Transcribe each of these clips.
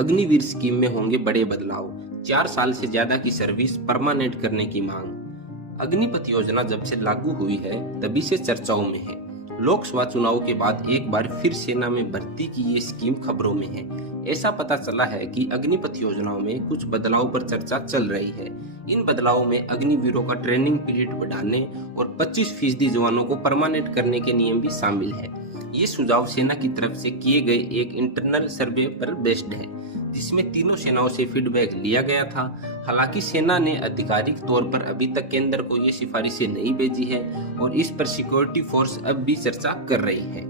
Agniveer scheme में होंगे बड़े बदलाव, 4 साल से ज्यादा की सर्विस परमानेंट करने की मांग। अग्निपथ योजना जब से लागू हुई है तभी से चर्चाओं में है। लोकसभा चुनाव के बाद एक बार फिर सेना में भर्ती की ये स्कीम खबरों में है। ऐसा पता चला है कि अग्निपथ योजनाओं में कुछ बदलाव पर चर्चा चल रही है। इन बदलावों में अग्निवीरों का ट्रेनिंग पीरियड बढ़ाने और 25% जवानों को परमानेंट करने के नियम भी शामिल है। ये सुझाव सेना की तरफ से किए गए एक इंटरनल सर्वे पर बेस्ड है, जिसमें तीनों सेनाओं से फीडबैक लिया गया था। हालांकि सेना ने आधिकारिक तौर पर अभी तक केंद्र को ये सिफारिशें नहीं भेजी है और इस पर सिक्योरिटी फोर्स अब भी चर्चा कर रही है।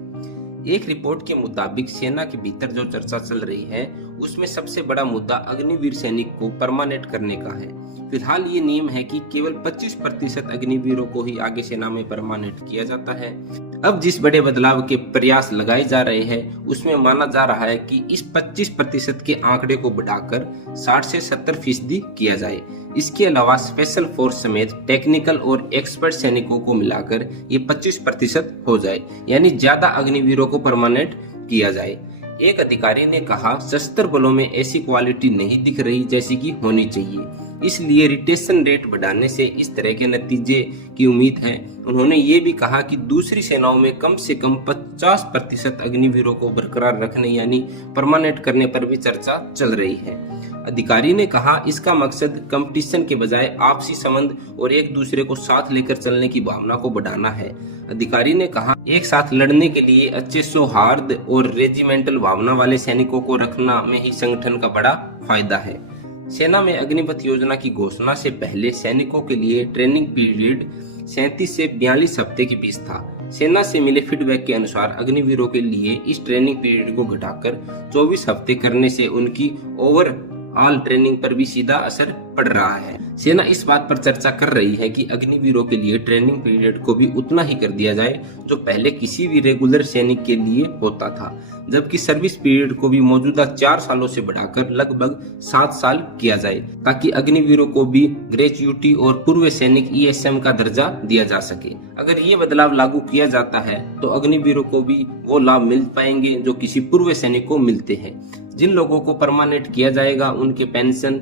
एक रिपोर्ट के मुताबिक सेना के भीतर जो चर्चा चल रही है उसमें सबसे बड़ा मुद्दा अग्निवीर सैनिक को परमानेंट करने का है। फिलहाल ये नियम है कि केवल 25% अग्निवीरों को ही आगे सेना में परमानेंट किया जाता है। अब जिस बड़े बदलाव के प्रयास लगाए जा रहे हैं उसमें माना जा रहा है कि इस 25% के आंकड़े को बढ़ाकर 60 से 70% किया जाए। इसके अलावा स्पेशल फोर्स समेत टेक्निकल और एक्सपर्ट सैनिकों को मिलाकर ये 25% हो जाए, यानी ज्यादा अग्निवीरों को परमानेंट किया जाए। एक अधिकारी ने कहा, सशस्त्र बलों में ऐसी क्वालिटी नहीं दिख रही जैसी कि होनी चाहिए, इसलिए रिटेंशन रेट बढ़ाने से इस तरह के नतीजे की उम्मीद है। उन्होंने ये भी कहा कि दूसरी सेनाओं में कम से कम 50% अग्निवीरों को बरकरार रखने यानी परमानेंट करने पर भी चर्चा चल रही है। अधिकारी ने कहा, इसका मकसद कंपटीशन के बजाय आपसी संबंध और एक दूसरे को साथ लेकर चलने की भावना को बढ़ाना है। अधिकारी ने कहा, एक साथ लड़ने के लिए अच्छे सौहार्द और रेजिमेंटल भावना वाले सैनिकों को रखना में ही संगठन का बड़ा फायदा है। सेना में अग्निपथ योजना की घोषणा से पहले सैनिकों के लिए ट्रेनिंग पीरियड 37 से 42 हफ्ते के बीच था। सेना से मिले फीडबैक के अनुसार अग्निवीरों के लिए इस ट्रेनिंग पीरियड को घटाकर 24 हफ्ते करने से उनकी ओवरऑल ट्रेनिंग पर भी सीधा असर पड़ रहा है। सेना इस बात पर चर्चा कर रही है कि अग्निवीरों के लिए ट्रेनिंग पीरियड को भी उतना ही कर दिया जाए जो पहले किसी भी रेगुलर सैनिक के लिए होता था, जबकि सर्विस पीरियड को भी मौजूदा 4 सालों से बढ़ाकर लगभग 7 साल किया जाए, ताकि अग्निवीरों को भी ग्रेच्युटी और पूर्व सैनिक ESM का दर्जा दिया जा सके। अगर ये बदलाव लागू किया जाता है तो अग्निवीरों को भी वो लाभ मिल पाएंगे जो किसी पूर्व सैनिक को मिलते हैं। जिन लोगों को परमानेंट किया जाएगा उनके पेंशन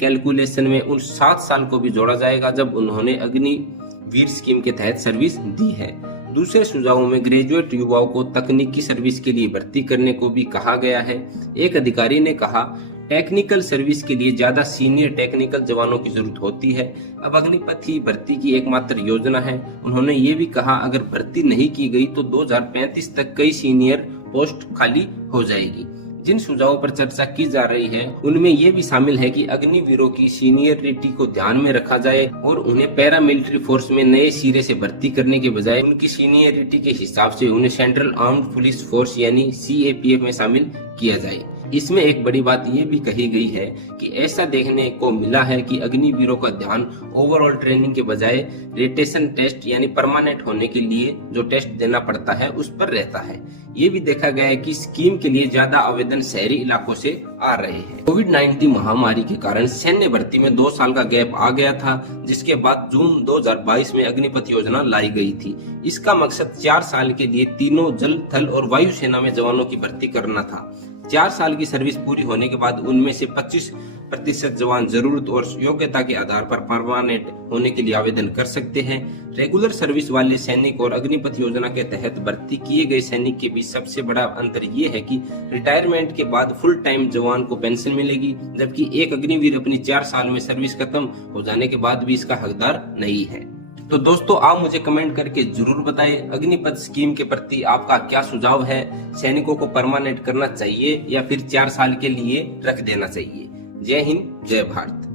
कैलकुलेशन में उन 7 साल को भी जोड़ा जाएगा जब उन्होंने अग्निवीर स्कीम के तहत सर्विस दी है। दूसरे सुझावों में ग्रेजुएट युवाओं को तकनीकी सर्विस के लिए भर्ती करने को भी कहा गया है। एक अधिकारी ने कहा, टेक्निकल सर्विस के लिए ज्यादा सीनियर टेक्निकल जवानों की जरूरत होती है। अब अग्निपथ ही भर्ती की एकमात्र योजना है। उन्होंने ये भी कहा, अगर भर्ती नहीं की गई तो 2035 तक कई सीनियर पोस्ट खाली हो जाएगी। जिन सुझावों पर चर्चा की जा रही है उनमें यह भी शामिल है कि अग्निवीरों की सीनियरिटी को ध्यान में रखा जाए और उन्हें पैरामिलिट्री फोर्स में नए सिरे से भर्ती करने के बजाय उनकी सीनियरिटी के हिसाब से उन्हें सेंट्रल आर्म्ड पुलिस फोर्स यानी CAPF में शामिल किया जाए। इसमें एक बड़ी बात यह भी कही गई है कि ऐसा देखने को मिला है कि अग्निवीरों का ध्यान ओवरऑल ट्रेनिंग के बजाय रिटेंशन टेस्ट यानी परमानेंट होने के लिए जो टेस्ट देना पड़ता है उस पर रहता है। ये भी देखा गया है कि स्कीम के लिए ज्यादा आवेदन शहरी इलाकों से आ रहे हैं। कोविड-19 महामारी के कारण सैन्य भर्ती में 2 साल का गैप आ गया था, जिसके बाद जून 2022 में अग्निपथ योजना लाई गई थी। इसका मकसद 4 साल के लिए तीनों जल, थल और वायु सेना में जवानों की भर्ती करना था। 4 साल की सर्विस पूरी होने के बाद उनमें से 25% जवान जरूरत और योग्यता के आधार पर परमानेंट होने के लिए आवेदन कर सकते हैं। रेगुलर सर्विस वाले सैनिक और अग्निपथ योजना के तहत भर्ती किए गए सैनिक के बीच सबसे बड़ा अंतर ये है कि रिटायरमेंट के बाद फुल टाइम जवान को पेंशन मिलेगी, जबकि एक अग्निवीर अपनी 4 साल में सर्विस खत्म हो जाने के बाद भी इसका हकदार नहीं है। तो दोस्तों, आप मुझे कमेंट करके जरूर बताएं अग्निपथ स्कीम के प्रति आपका क्या सुझाव है। सैनिकों को परमानेंट करना चाहिए या फिर 4 साल के लिए रख देना चाहिए। जय हिंद, जय भारत।